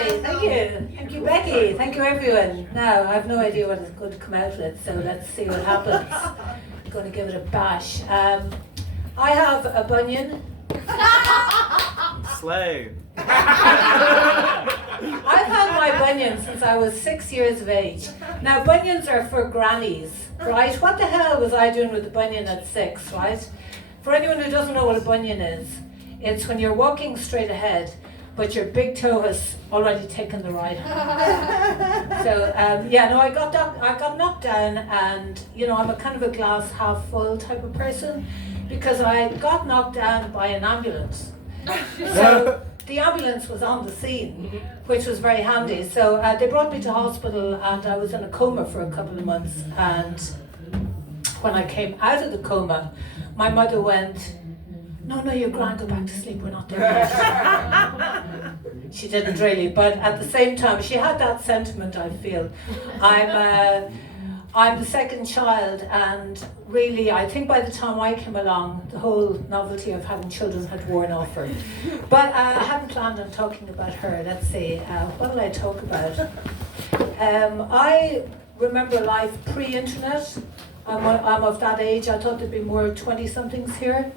Yay, thank you. Thank you, Becky. Thank you, everyone. Now, I have no idea what it's going to come out with, so let's see what happens. I'm going to give it a bash. I have a bunion. Slay. I've had my bunion since I was 6 years of age. Now, bunions are for grannies, right? What the hell was I doing with the bunion at 6, right? For anyone who doesn't know what a bunion is, it's when you're walking straight ahead, but your big toe has already taken the ride. So, I got knocked down, and, I'm a kind of a glass half full type of person, because I got knocked down by an ambulance. So, the ambulance was on the scene, which was very handy. So they brought me to hospital, and I was in a coma for a couple of months. And when I came out of the coma, my mother went, no, you're grand, go back to sleep, we're not there yet. She didn't really, but at the same time, she had that sentiment, I feel. I'm the second child, and really, I think by the time I came along, the whole novelty of having children had worn off her. But I hadn't planned on talking about her. Let's see, what will I talk about? I remember life pre-internet. I'm of that age. I thought there'd be more 20-somethings here.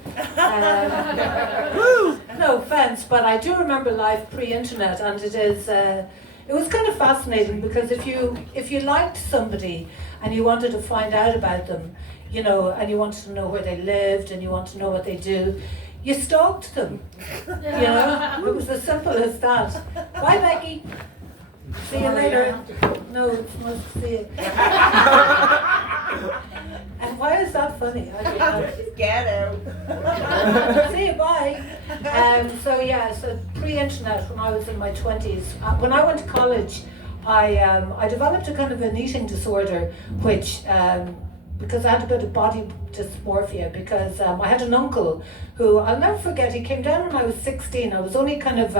No offense, but I do remember life pre-internet, and it was kind of fascinating, because if you liked somebody and you wanted to find out about them, and you wanted to know where they lived and you wanted to know what they do, you stalked them. It was as simple as that. Bye, Becky. See you later. No, it's nice to see you. And why is that funny? I don't know. Get out. See you, bye. So pre-internet, when I was in my 20s, when I went to college, I developed a kind of an eating disorder, which, because I had a bit of body dysmorphia, because I had an uncle who, I'll never forget, he came down when I was 16. I was only kind of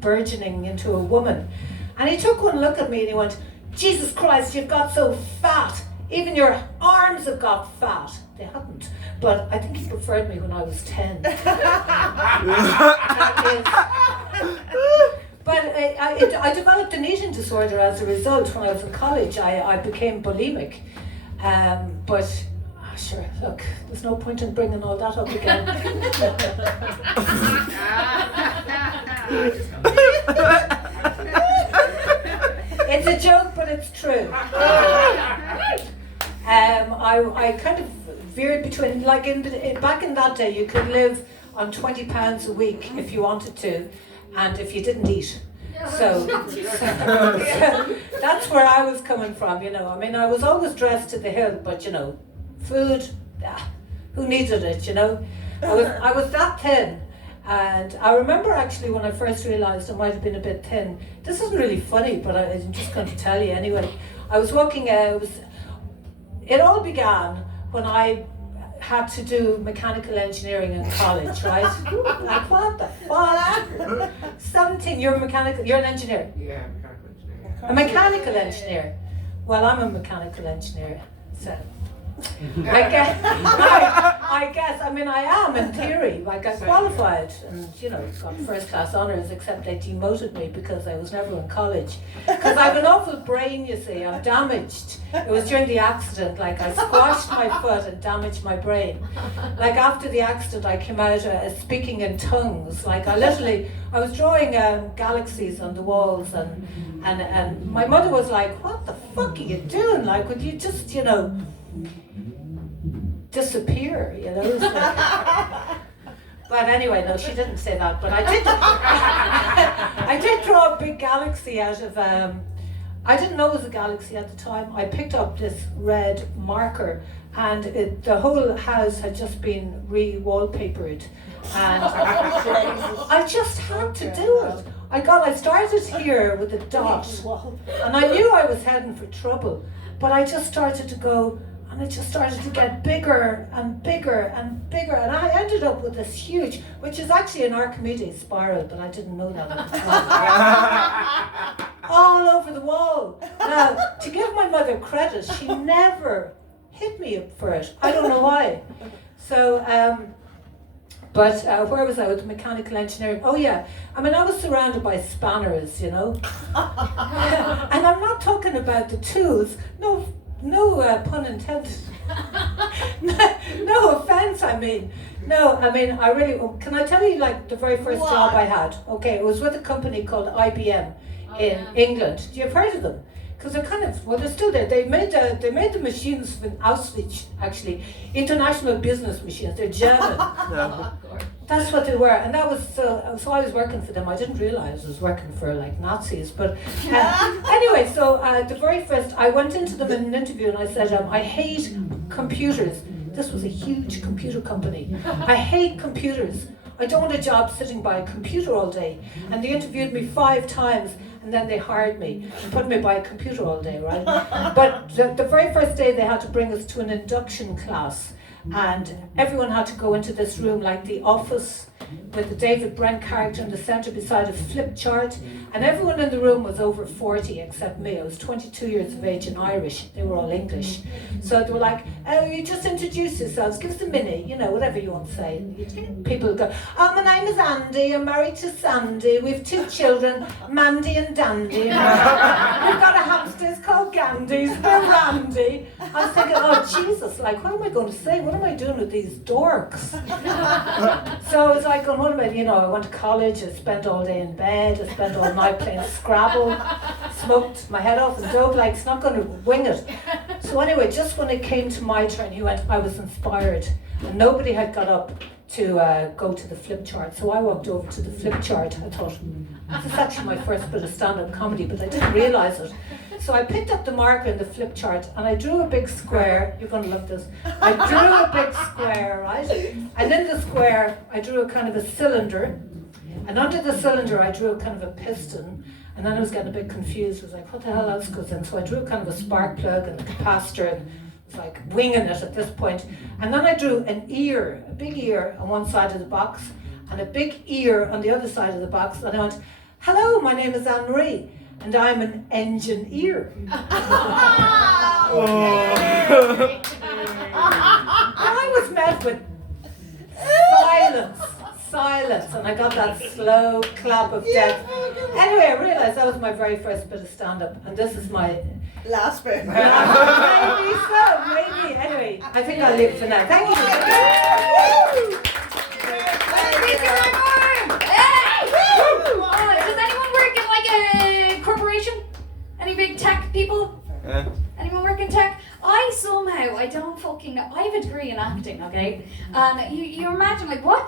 burgeoning into a woman. And he took one look at me and he went, Jesus Christ, you've got so fat. Even your arms have got fat. They hadn't. But I think he preferred me when I was 10. But I developed an eating disorder as a result. When I was in college, I became bulimic. Sure, look, there's no point in bringing all that up again. It's a joke, but it's true. I kind of veered between, back in that day, you could live on £20 a week if you wanted to, and if you didn't eat. So that's where I was coming from, I mean, I was always dressed to the hill, but food, who needed it, I was that thin. And I remember actually when I first realised I might have been a bit thin. This isn't really funny, but I'm just going to tell you anyway. I was walking, it all began when I had to do mechanical engineering in college, right? Like, what the fuck? 17, you're an engineer? Yeah, mechanical engineer. A mechanical engineer? Well, I'm a mechanical engineer, so... I guess, I mean, I am in theory. I got qualified and, got first class honours, except they demoted me because I was never in college. Because I have an awful brain, you see, I'm damaged. It was during the accident, I squashed my foot and damaged my brain. After the accident, I came out speaking in tongues. I was drawing galaxies on the walls, and my mother was like, what the fuck are you doing? Would you just, disappear, But anyway, no, she didn't say that. But I did draw a big galaxy out of. I didn't know it was a galaxy at the time. I picked up this red marker, and the whole house had just been re-wallpapered, and I just had to do it. I started here with a dot, and I knew I was heading for trouble, but I just started to go. And it just started to get bigger and bigger and bigger, and I ended up with this huge, which is actually an Archimedes spiral, but I didn't know that at the time. All over the wall. Now, to give my mother credit, she never hit me for it. I don't know why. So, But where was I with mechanical engineering? Oh yeah, I mean I was surrounded by spanners, you know. And I'm not talking about the tools. No pun intended. No offense, I mean. No, I mean, I really, can I tell you like the very first job I had? Okay, it was with a company called IBM in England. Do you have heard of them? Because they're kind of, well, they're still there. They made the machines in Auschwitz, actually, international business machines. They're German. That's what they were, and that was so I was working for them. I didn't realize I was working for like Nazis, but anyway. So the very first, I went into them in an interview and I said, I hate computers. This was a huge computer company. I hate computers. I don't want a job sitting by a computer all day. And they interviewed me 5 times, and then they hired me and put me by a computer all day, right? But the very first day they had to bring us to an induction class. And everyone had to go into this room like the office with the David Brent character in the centre beside a flip chart. And everyone in the room was over 40 except me. I was 22 years of age and Irish. They were all English. So they were like, oh, you just introduce yourselves. Give us a minute, you know, whatever you want to say. People would go, oh, my name is Andy. I'm married to Sandy. We have 2 children, Mandy and Dandy. We've got a hamster. It's called Gandy's. They're Randy. I was thinking, oh, Jesus, like, what am I going to say? What am I doing with these dorks? So it's like, what am I, you know, I went to college, I spent all day in bed, I spent all night playing Scrabble, smoked my head off, and Doug, like, it's not going to wing it. So anyway, just when it came to my turn, he went, I was inspired, and nobody had got up to go to the flip chart. So I walked over to the flip chart. I thought, this is actually my first bit of stand-up comedy, but I didn't realise it. So I picked up the marker in the flip chart and I drew a big square. You're going to love this. I drew a big square, right? And in the square, I drew a kind of a cylinder. And under the cylinder, I drew a kind of a piston. And then I was getting a bit confused. I was like, what the hell else goes in? So I drew kind of a spark plug and a capacitor. And it was like winging it at this point. And then I drew an ear, a big ear on one side of the box and a big ear on the other side of the box. And I went, hello, my name is Anne-Marie. And I'm an engineer. And I was met with silence, and I got that slow clap of death. Anyway, I realised that was my very first bit of stand-up, and this is my last bit. Maybe so, maybe. Anyway, I think I'll leave it for now. Thank you. Does anyone work in like a corporation? Any big tech people? Anyone work in tech? I don't fucking know. I have a degree in acting, okay? And you imagine like, what